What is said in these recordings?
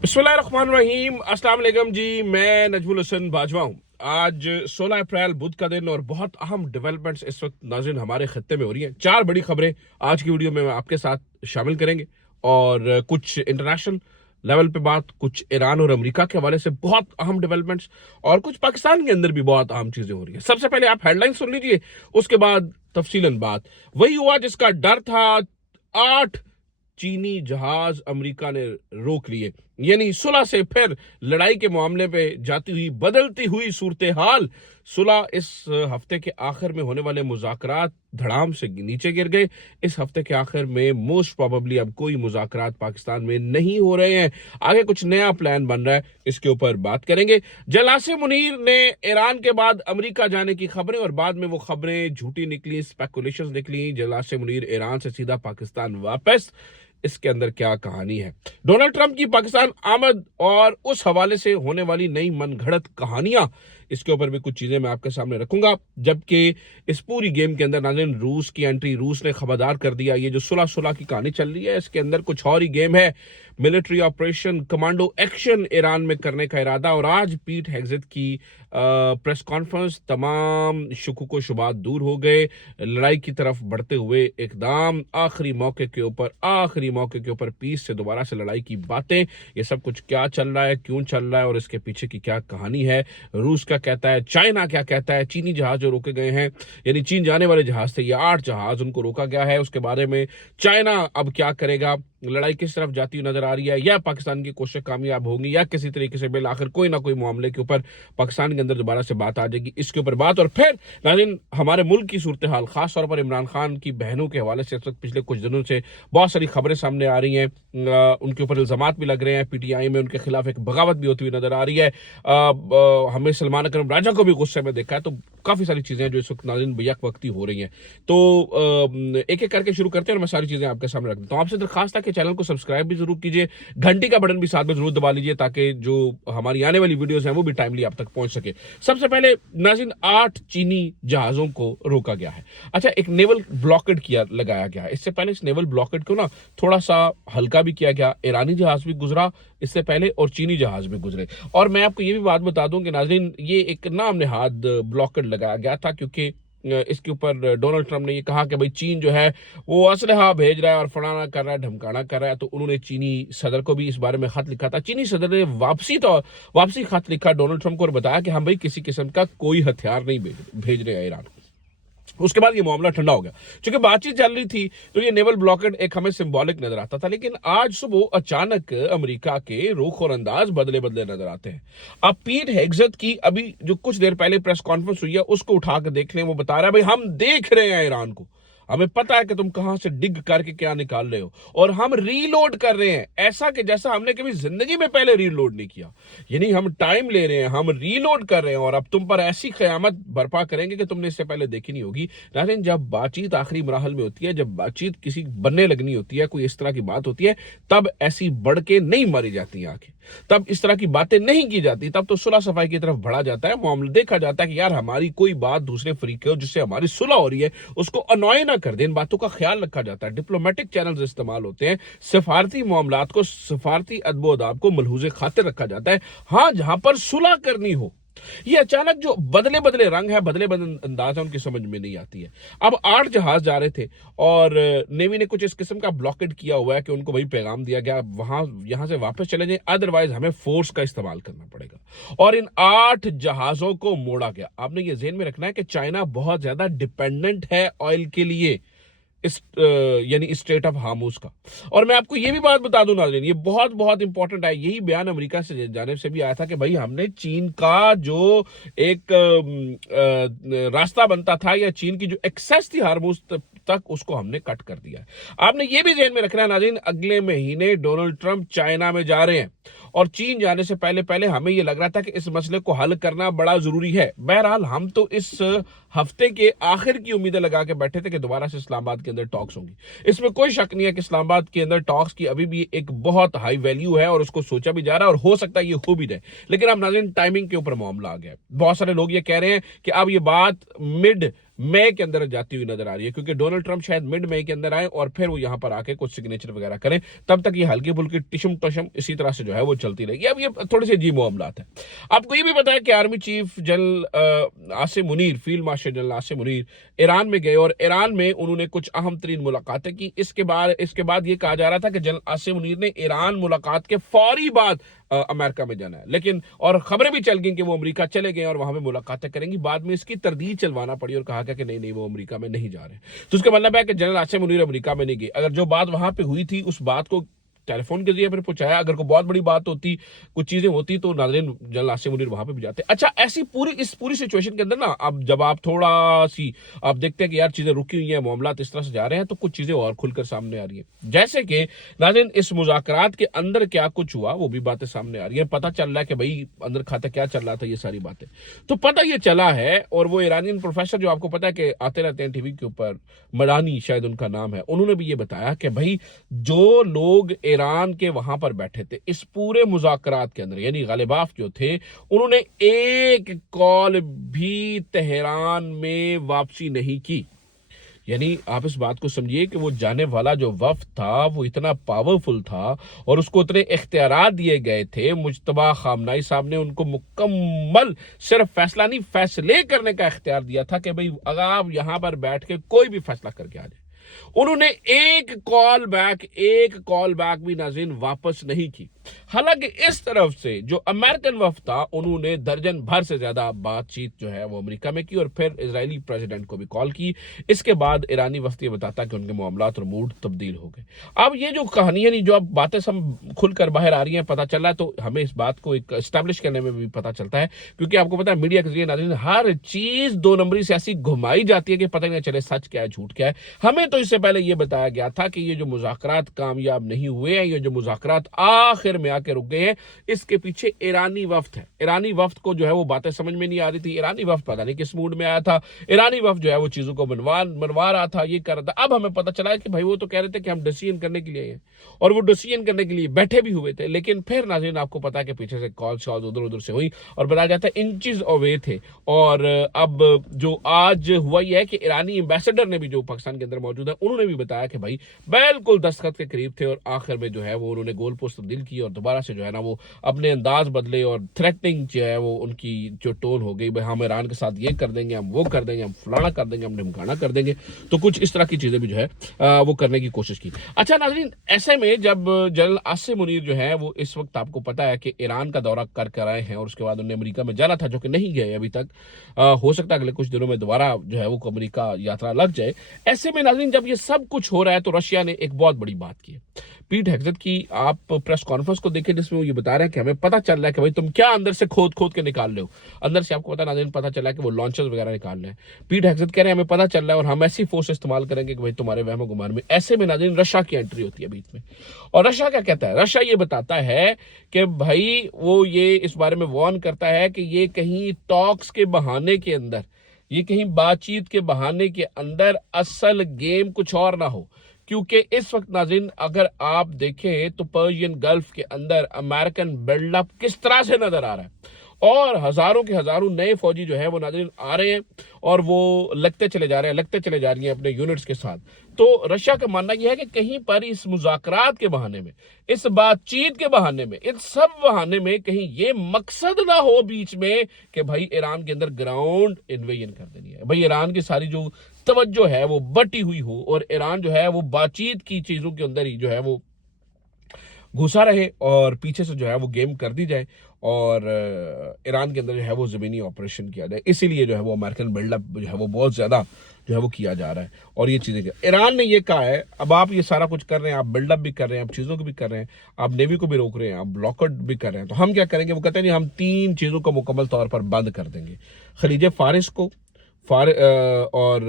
बिस्मिल्लाहिर्रहमानिर्रहीम, अस्सलाम वालेकुम जी। मैं नजमुल हसन बाजवा हूँ। आज 16 अप्रैल बुध का दिन और बहुत अहम डेवलपमेंट्स इस वक्त नाज़रीन हमारे खत्ते में हो रही हैं। 4 बड़ी खबरें आज की वीडियो में आपके साथ शामिल करेंगे और कुछ इंटरनेशनल लेवल पे बात, कुछ ईरान और अमेरिका के हवाले से बहुत अहम डेवलपमेंट्स और कुछ पाकिस्तान के अंदर भी बहुत अहम चीजें हो रही हैं। सबसे पहले आप हेडलाइन सुन लीजिए, उसके बाद तफसीलन बात। वही हुआ जिसका डर था। 8 चीनी जहाज अमेरिका ने रोक लिए, यानी सुलह से फिर लड़ाई के मामले पे जाती हुई बदलती हुई सूरत हाल। सुलह इस हफ्ते के आखिर में होने वाले मुज़ाकरात धड़ाम से नीचे गिर गए। इस हफ्ते के आखिर में मोस्ट प्रोबेबली अब कोई मुज़ाकरात पाकिस्तान में नहीं हो रहे हैं। आगे कुछ नया प्लान बन रहा है, इसके ऊपर बात करेंगे। जलासे मुनीर ने ईरान के बाद अमेरिका जाने की खबरें और बाद में वो खबरें झूठी निकली, स्पेकुलेशंस निकली। जलासे मुनीर ईरान से सीधा पाकिस्तान वापस, इसके अंदर क्या कहानी है? डोनाल्ड ट्रंप की पाकिस्तान आमद और उस हवाले से होने वाली नई मनगढ़ंत कहानियां, इसके ऊपर भी कुछ चीजें मैं आपके सामने रखूंगा। जबकि इस पूरी गेम के अंदर नाज़रीन रूस की एंट्री, रूस ने खबरदार कर दिया। ये जो सुलह सुलह की कहानी चल रही है, इसके अंदर कुछ और ही गेम है। Military operation, commando action Iran में करने का इरादा। और आज पीट हेगसेथ की प्रेस कॉन्फ्रेंस, तमाम शुकूक व शुबात दूर हो गए। लड़ाई की तरफ बढ़ते हुए एकदम आखिरी मौके के ऊपर पीस से दोबारा से लड़ाई की बातें। ये सब कुछ क्या चल रहा है, क्यों चल रहा है और इसके पीछे की क्या कहानी है? रूस क्या कहता है, चाइना क्या कहता है? चीनी जहाज जो रोके गए हैं, यानी चीन जाने वाले जहाज थे, ये 8 जहाज उनको रोका गया है। उसके बारे में चाइना अब क्या करेगा? लड़ाई किस तरफ जाती हुई नजर आ रही है? या पाकिस्तान की कोशिश कामयाब होगी, या किसी तरीके से बिल आखिर कोई ना कोई मामले के ऊपर पाकिस्तान के अंदर दोबारा से बात आ जाएगी, इसके ऊपर बात। और फिर नाज़रीन हमारे मुल्क की सूरत हाल, खास तौर पर इमरान खान की बहनों के हवाले से पिछले कुछ दिनों से बहुत सारी खबरें सामने आ रही हैं। उनके ऊपर इल्जामात भी लग रहे हैं। पीटीआई में उनके खिलाफ एक बगावत भी होती हुई नजर आ रही है। हमें सलमान अकरम राजा को भी गुस्से में देखा है। तो काफी सारी चीजें जो इस वक्त नाज़रीन बेयक वक्ती हो रही हैं। तो एक एक करके शुरू करते हैं और मैं सारी चीजें आपके सामने रख देता हूँ। आपसे दरखास्त है कि चैनल को सब्सक्राइब भी जरूर कीजिए, घंटी का बटन भी साथ में जरूर दबा लीजिए, ताकि जो हमारी आने वाली वीडियोस हैं वो भी टाइमली आप तक पहुंच सके। सबसे पहले नाज़रीन 8 चीनी जहाजों को रोका गया है। अच्छा, एक नेवल ब्लॉकेड लगाया गया है। इससे पहले इस नेवल ब्लॉकेड को ना थोड़ा सा हल्का भी किया गया। ईरानी जहाज भी गुजरा इससे पहले और चीनी जहाज भी गुजरे। और मैं आपको ये भी बात बता दूं कि नाज़रीन ये एक नाम नेहाद ब्लॉकेड लगाया गया था, क्योंकि इसके ऊपर डोनाल्ड ट्रंप ने ये कहा कि भाई चीन जो है वो असलहा भेज रहा है और फलाना कर रहा है, ढमकाना कर रहा है। तो उन्होंने चीनी सदर को भी इस बारे में खत लिखा था। चीनी सदर ने वापसी खत लिखा डोनाल्ड ट्रंप को और बताया कि हम भाई किसी किस्म का कोई हथियार नहीं भेज रहे हैं ईरान को। उसके बाद ये मामला ठंडा हो गया। क्योंकि बातचीत चल रही थी तो ये नेवल ब्लॉकेड एक हमें सिंबॉलिक नजर आता था। लेकिन आज सुबह अचानक अमेरिका के रुख और अंदाज बदले बदले नजर आते हैं। अब पीट हेगसेथ की अभी जो कुछ देर पहले प्रेस कॉन्फ्रेंस हुई है उसको उठा कर देख लें। वो बता रहा है भाई हम देख रहे हैं ईरान को, हमें पता है कि तुम कहां से डिग करके क्या निकाल रहे हो और हम रीलोड कर रहे हैं, ऐसा कि जैसा हमने कभी जिंदगी में पहले रीलोड नहीं किया। यानी हम टाइम ले रहे हैं, हम रीलोड कर रहे हैं और अब तुम पर ऐसी क़यामत बर्पा करेंगे कि तुमने इससे पहले देखी नहीं होगी। लेकिन जब बातचीत आखिरी मराहल में होती है, जब बातचीत किसी बनने लगनी होती है, कोई इस तरह की बात होती है, तब ऐसी बढ़ के नहीं मारी जाती आंखें, तब इस तरह की बातें नहीं की जाती। तब तो सुलह सफाई की तरफ बढ़ा जाता है, मामला देखा जाता है कि यार हमारी कोई बात दूसरे फरीक हो जिससे हमारी सुलह हो रही है उसको अनॉय ना कर दे। इन बातों का ख्याल रखा जाता है, डिप्लोमेटिक चैनल्स इस्तेमाल होते हैं, सिफारती मामलात को, सिफारती अदब अदाब को मलहूज़े खातिर रखा जाता है। हाँ, जहां पर सुलह करनी हो। ये अचानक जो बदले बदले रंग है, बदले बदले अंदाज है, उनकी समझ में नहीं आती है। अब 8 जहाज जा रहे थे और नेवी ने कुछ इस किस्म का ब्लॉकेड किया हुआ है कि उनको भाई पैगाम दिया गया यहां से वापस चले जाएं, अदरवाइज हमें फोर्स का इस्तेमाल करना पड़ेगा। और इन 8 जहाजों को मोड़ा गया। आपने ये ज़हन में रखना है कि चाइना बहुत ज्यादा डिपेंडेंट है ऑयल के लिए, यानी स्टेट ऑफ हार्मूज का। और मैं आपको ये भी बात बता दूं नाज़रीन, ये बहुत बहुत इंपॉर्टेंट है। यही बयान अमेरिका से जानिब से भी आया था कि भाई हमने चीन का जो एक रास्ता बनता था या चीन की जो एक्सेस थी हार्मूज तक, उसको हमने कट कर दिया है। आपने ये भी ध्यान में रखना है नाज़रीन, अगले महीने डोनाल्ड ट्रंप चाइना में जा रहे हैं और चीन जाने से पहले पहले हमें यह लग रहा था कि इस मसले को हल करना बड़ा जरूरी है। बहरहाल हम तो इस हफ्ते के आखिर की उम्मीदें लगा के बैठे थे कि दोबारा से इस्लामाबाद के अंदर टॉक्स होंगी। इसमें कोई शक नहीं है कि इस्लामाबाद के अंदर टॉक्स की अभी भी एक बहुत हाई वैल्यू है और उसको सोचा भी जा रहा है और हो सकता है ये हो भी जाए। लेकिन अब नाज़रीन टाइमिंग के ऊपर मामला आ गया है। बहुत सारे लोग ये कह रहे हैं कि अब ये बात मिड मई के अंदर जाती हुई नजर आ रही है, क्योंकि डोनाल्ड ट्रंप शायद मिड मई के अंदर आए और फिर वो यहाँ पर आके कुछ सिग्नेचर वगैरह करें, तब तक ये हल्की फुल्की टिशम टशम इसी तरह से जो है वो चलती रहेगी। अब ये थोड़े से अजीब मामलात है। आपको ये भी पता है कि army chief general Asim Munir, field marshal general Asim Munir Iran में गए और ईरान में उन्होंने कुछ अहम तरीन मुलाकातें की। इसके बाद ये कहा जा रहा था कि जनरल आसिम मुनीर ने ईरान मुलाकात के फौरी बाद अमेरिका में जाना है, लेकिन और खबरें भी चल गई कि वो अमेरिका चले गए और वहां पे मुलाकातें करेंगी। बाद में इसकी तरदीद चलवाना पड़ी और कहा कि नहीं वो अमेरिका में नहीं जा रहे। तो उसका मतलब है कि जनरल आसिम मुनीर अमेरिका में नहीं गए। अगर जो बात वहां पे हुई थी उस बात को टेलीफोन के जरिए फिर पहुंचाया, अगर कोई बहुत बड़ी बात होती, कुछ चीजें होती, तो नाज़रीन जनरल आसिम मुनीर वहां पे भी जाते। अच्छा, ऐसी इस पूरी सिचुएशन के अंदर ना, अब जब आप थोड़ा सी आप देखते हैं कि यार चीजें रुकी हुई हैं, मामला इस तरह से जा रहे हैं, तो कुछ चीजें और खुलकर सामने आ रही है। जैसे कि नाज़रीन इस मुज़ाकरात के अंदर क्या कुछ हुआ वो भी बातें सामने आ रही है। पता चल रहा है कि भाई अंदर खाता क्या चल रहा था, ये सारी बातें तो पता ये चला है। और वो ईरानियन प्रोफेसर जो आपको पता है कि आते रहते हैं टीवी के ऊपर, मडानी शायद उनका नाम है, उन्होंने भी ये बताया कि भाई जो लोग ईरान के वहां पर बैठे थे इस पूरे मुज़ाकरात के अंदर, यानी गालिबाफ जो थे, उन्होंने एक कॉल भी तेहरान में वापसी नहीं की। यानी आप इस बात को समझिए कि वो जाने वाला जो वफ्द था वो इतना पावरफुल था और उसको इतने इख्तियारात दिए गए थे। मुज्तबा खामनाई साहब ने उनको मुकम्मल सिर्फ फैसला नहीं, फैसले करने का इख्तियार दिया था कि भाई अगर आप यहां पर बैठ के कोई भी फैसला करके आ जाए। उन्होंने एक कॉल बैक भी नाज़रीन वापस नहीं की। हालांकि इस तरफ से जो अमेरिकन वफ्द था उन्होंने दर्जन भर से ज्यादा बातचीत जो है वो अमेरिका में की और फिर इजरायली प्रेसिडेंट को भी कॉल की। इसके बाद ईरानी वफ्द ये बताता कि उनके मामलात और मूड तब्दील हो गए। अब ये जो कहानी है, जो अब बातें सब खुलकर बाहर आ रही हैं, पता चल रहा है, तो हमें इस बात को एक एस्टैब्लिश करने में भी पता चलता है, क्योंकि आपको पता है मीडिया के जरिए नाज़रीन हर चीज दो नंबरी से ऐसी घुमाई जाती है कि पता नहीं चले सच क्या है झूठ क्या है। हमें तो इससे पहले ये बताया गया था कि ये जो मुज़ाकरात कामयाब नहीं हुए हैं, ये जो मुज़ाकरात आखिर में आके रुक गए हैं, इसके पीछे ईरानी वफ्द है। ईरानी वफ्द को जो है वो बातें समझ में नहीं आ रही थी। ईरानी वफ्द पता नहीं किस मूड में आया था। ईरानी वफ्द जो है वो चीजों को मनवा रहा था, ये कर रहा था। अब हमें पता चला है कि भाई वो तो कह रहे थे कि हम डिसीजन करने के लिए हैं और वो डिसीजन करने के लिए बैठे भी हुए थे, लेकिन फिर नाज़रीन आपको पता है कि पीछे से कॉल शॉल उधर उधर से हुई और बताया जाता है इंचेस अवे थे। और अब जो आज हुआ ये है कि ईरानी एम्बेसडर ने भी, जो पाकिस्तान के अंदर मौजूद है, उन्होंने भी बताया कि भाई बिल्कुल दस्तखत के करीब थे और आखिर में जो है वो उन्होंने गोल पोस्ट तब्दील की और दोबारा से जो है ना वो अपने अंदाज बदले और थ्रेटनिंग जो है वो उनकी जो टोन हो गई, भाई हम ईरान के साथ ये कर देंगे, हम वो कर देंगे, हम फलाना कर देंगे, हम ढिमकाना कर देंगे। तो कुछ इस तरह की चीजें भी जो है वो करने की कोशिश की। अच्छा नाज़रीन, ऐसे में जब जनरल आसिम मुनीर जो है वो इस वक्त आपको पता है कि ईरान का दौरा कर आए हैं और उसके बाद उन्हें अमेरिका में जाना था, जो कि नहीं गए अभी तक। हो सकता है अगले कुछ दिनों में दोबारा जो है वो अमेरिका यात्रा लग जाए। ऐसे में नाज़रीन जब ये सब कुछ हो रहा है तो रशिया ने एक बहुत बड़ी बात की है। पीट हेग्सेथ की आप प्रेस कॉन्फ्रेंस को देखें, जिसमें वो ये बता रहे हैं कि हमें पता चल रहा है कि भाई तुम क्या अंदर से खोद के निकाल रहे हो। अंदर से आपको पता चला है कि वो लॉन्चर्स वगैरह निकाल रहे हैं। पीट हेग्सेथ कह रहे हैं हमें पता चल रहा है और हम ऐसी फोर्स इस्तेमाल करेंगे कि भाई तुम्हारे वहम गुमान में। ऐसे में नाज़रीन रशिया की एंट्री होती है बीच में, और रशिया क्या कहता है? रशिया ये बताता है कि भाई वो ये इस बारे में वार्न करता है कि ये कहीं टॉक्स के बहाने के अंदर, ये कहीं बातचीत के बहाने के अंदर असल गेम कुछ और ना हो। क्योंकि इस वक्त नाज़रीन अगर आप देखें तो पर्शियन गल्फ के अंदर अमेरिकन बिल्डअप किस तरह से नजर आ रहा है और हजारों के हजारों नए फौजी जो है वो नाज़रीन आ रहे हैं और वो लगते चले जा रही हैं अपने यूनिट्स के साथ। तो रशिया का मानना यह है कि कहीं पर इस मुज़ाकरात के बहाने में, इस बातचीत के बहाने में, इन सब बहाने में कहीं ये मकसद ना हो बीच में कि भाई ईरान के अंदर ग्राउंड इन्वेजन कर देनी है, भाई ईरान की सारी जो तवज्जो है वो बटी हुई हो और ईरान जो है वो बातचीत की चीजों के अंदर ही जो है वो घुसा रहे और पीछे से जो है वो गेम कर दी जाए और ईरान के अंदर जो है वो ज़मीनी ऑपरेशन किया जाए। इसीलिए जो है वो अमेरिकन बिल्डअप जो है वो बहुत ज़्यादा जो है वो किया जा रहा है और ये चीज़ें ईरान ने ये कहा है अब आप ये सारा कुछ कर रहे हैं, आप बिल्डअप भी कर रहे हैं, आप चीज़ों को भी कर रहे हैं, आप नेवी को भी रोक रहे हैं, आप ब्लॉकआउट भी कर रहे हैं, तो हम क्या करेंगे? वो कहते हैं नहीं, हम 3 चीज़ों को मुकम्मल तौर पर बंद कर देंगे। खलीज फारिस को और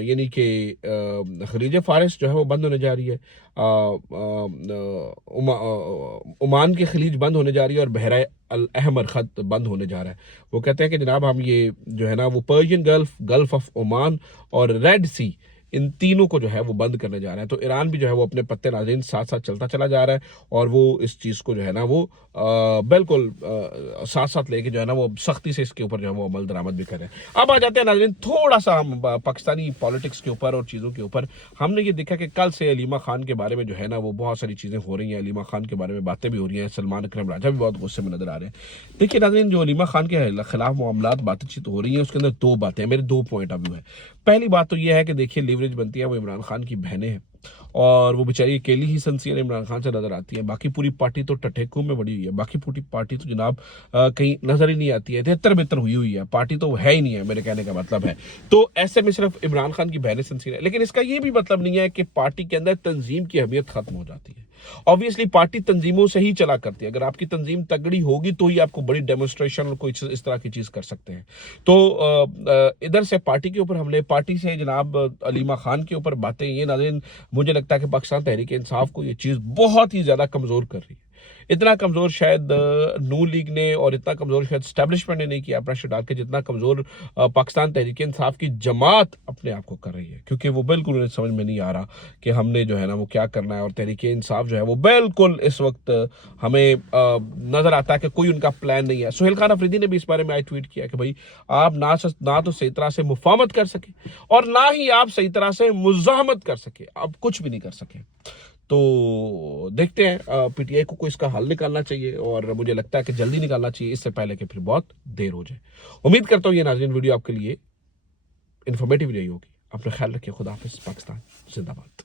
यानी कि खलीज फारिस जो है वो बंद होने जा रही है, ओमान की खलीज बंद होने जा रही है और बहरा अल अहमर खत बंद होने जा रहा है। वो कहते हैं कि जनाब हम ये जो है ना वो Persian gulf, gulf of Oman और रेड सी, ان تینوں کو جو ہے وہ بند کرنے جا رہے ہیں. تو ایران بھی جو ہے وہ اپنے پتے ناظرین ساتھ ساتھ چلتا چلا جا رہا ہے, اور وہ اس چیز کو جو ہے نا وہ بالکل ساتھ ساتھ لے کے جو ہے نا وہ سختی سے اس کے اوپر جو ہے وہ عمل درآمد بھی کر رہے ہیں. اب آ جاتے ہیں ناظرین تھوڑا سا ہم پاکستانی پالیٹکس کے اوپر اور چیزوں کے اوپر. ہم نے یہ دیکھا کہ کل سے علیمہ خان کے بارے میں جو ہے نا وہ بہت ساری چیزیں ہو رہی ہیں, علیمہ خان کے بارے میں باتیں بھی ہو رہی ہیں, سلمان اکرم راجہ بھی بہت غصے میں نظر آ رہے ہیں. دیکھیے ناظرین, جو علیمہ خان کے خلاف معاملات بات چیت ہو رہی ہیں اس کے اندر دو باتیں ہیں, میرے دو پوائنٹ آف ویو ہے. پہلی بات تو یہ ہے کہ دیکھیے لیوریج بنتی ہے وہ عمران خان کی بہنیں ہیں, اور وہ بیچاری اکیلی ہی سنسیئر عمران خان سے نظر آتی ہے. باقی پوری پارٹی تو ٹٹھیکوں میں بڑی ہوئی ہے, باقی پوری پارٹی تو جناب کہیں نظر ہی نہیں آتی ہے, تہتر بہتر ہوئی ہے, پارٹی تو ہے ہی نہیں ہے, میرے کہنے کا مطلب ہے. تو ایسے میں صرف عمران خان کی بہنیں سنسیئر ہے, لیکن اس کا یہ بھی مطلب نہیں ہے کہ پارٹی کے اندر تنظیم کی اہمیت ختم ہو جاتی ہے. obviously پارٹی تنظیموں سے ہی چلا کرتی ہے, اگر آپ کی تنظیم تگڑی ہوگی تو ہی آپ کو بڑی ڈیمونسٹریشن اور کوئی اس طرح کی چیز کر سکتے ہیں. تو ادھر سے پارٹی کے اوپر حملے, پارٹی سے جناب علیمہ خان کے اوپر باتیں, یہ ناظرین مجھے لگتا ہے کہ پاکستان تحریک انصاف کو یہ چیز بہت ہی زیادہ کمزور کر رہی ہے. اتنا کمزور شاید نون لیگ نے اور اتنا کمزور شاید اسٹیبلشمنٹ نے نہیں کیا پریشر ڈال کے, جتنا کمزور پاکستان تحریک انصاف کی جماعت اپنے آپ کو کر رہی ہے, کیونکہ وہ بالکل انہیں سمجھ میں نہیں آ رہا کہ ہم نے جو ہے نا وہ کیا کرنا ہے. اور تحریک انصاف جو ہے وہ بالکل اس وقت ہمیں نظر آتا ہے کہ کوئی ان کا پلان نہیں ہے. سہیل خان افریدی نے بھی اس بارے میں آج ٹویٹ کیا کہ بھائی آپ نہ تو صحیح طرح سے مفاہمت کر سکے اور نہ ہی آپ صحیح طرح سے مزاحمت کر سکے, اب کچھ بھی نہیں کر سکے. تو دیکھتے ہیں, پی ٹی آئی کو اس کا حل نکالنا چاہیے, اور مجھے لگتا ہے کہ جلدی نکالنا چاہیے, اس سے پہلے کہ پھر بہت دیر ہو جائے. امید کرتا ہوں یہ ناظرین ویڈیو آپ کے لیے انفارمیٹیو رہی ہوگی. اپنا خیال رکھیے, خدا حافظ. پاکستان زندہ باد.